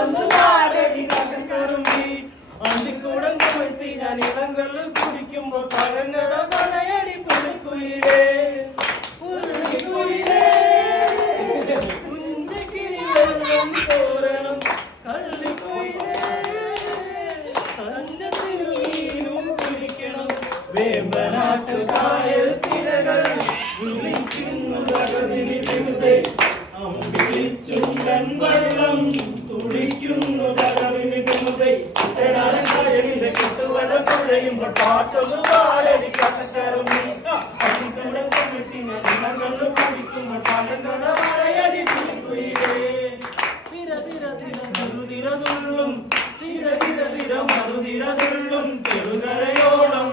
പാട്ടൊന്ന് പാടടി കറുമ്പി അന്തിക്കൂടം കമഴ്ത്തി ഞാൻ ഇളങ്കല്ല് കുടിക്കുമ്പോ പഴങ്കഥ പറയടി പുള്ളിക്കുയിലേ പുള്ളിക്കുയിലേ കുഞ്ചക്കിരി വെള്ളം തോരണം കള്ളിക്കുയിലേ അഞ്ചത്തിനു നീനും കുരിക്കണം വേമ്പനാട്ടു കായൽ തിരകൾ വിളിക്കുന്നു തകർന്നിരുതേ അമ്പിളിച്ചുണ്ടൻ വെള്ളം തുടിക്കുന്നു തകർന്നിരുതേ കടലിലെ കെട്ടുവല തുഴയുമ്പോൾ പാട്ടൊന്ന് പാടടി കറുമ്പി അന്തിക്കൂടം കമഴ്ത്തി ഞാൻ ഇളങ്കല്ല് കുടിക്കുമ്പോൾ പഴങ്കഥ പറയടി പുള്ളിക്കുയിലേ തിര തിര തിര തിരുതിരതുള്ളും തിര തിര തിര മറുതിരതുള്ളും ചെറുകരയോളം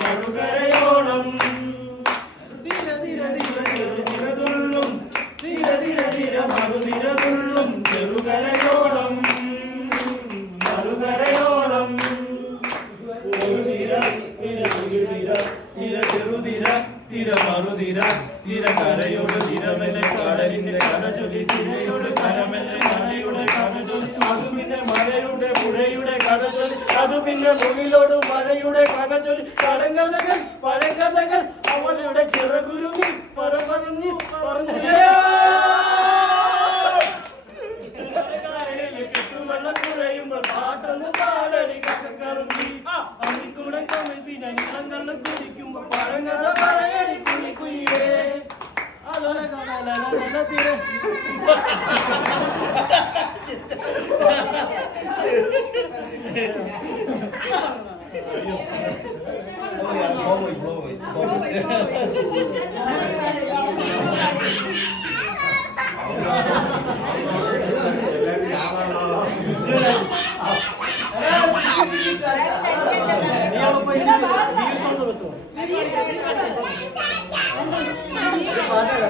മറുകരയോളം തിര തിര തിര ചെറുതിരതുള്ളും തിര തിര തിര മറുതിരതുള്ളും ചെറുകരയോളം മറുകരയോളം തിര തിര തിര തിര ചെറുതിര തിര മറുതിര തിര കരയോട് തിരമെല്ലെ കടലിന്റെ കഥ ചൊല്ലി തിരയോട് കരമെല്ലെ കഥയുടെ കഥ ചൊല്ലി അത് പിന്നെ മഴയുടെ പുഴയുടെ കഥ ചൊല്ലി അത് പിന്നെ മുകിലോട് മഴയുടെ കഥ ചൊല്ലി കടങ്കഥകൾ പഴങ്കഥകൾ അവളുടെ ചിറകുരുങ്ങി പരമതിഞ്ഞ് പറഞ്ഞു കെട്ടുവെള്ളം കുഴയുമ്പോൾ പാട്ടൊന്ന് പാടടി കറുമ്പി അന്തിക്കൂടം കമഴ്ത്തി ഞാൻ ഇളങ്കല്ല് കുടിക്കുമ്പോൾ പഴങ്കഥ പറയടി പുള്ളിക്കുയിലേ അലോല കാണാല തീരെ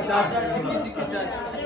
चाचा चिक्की चिक्की चाचा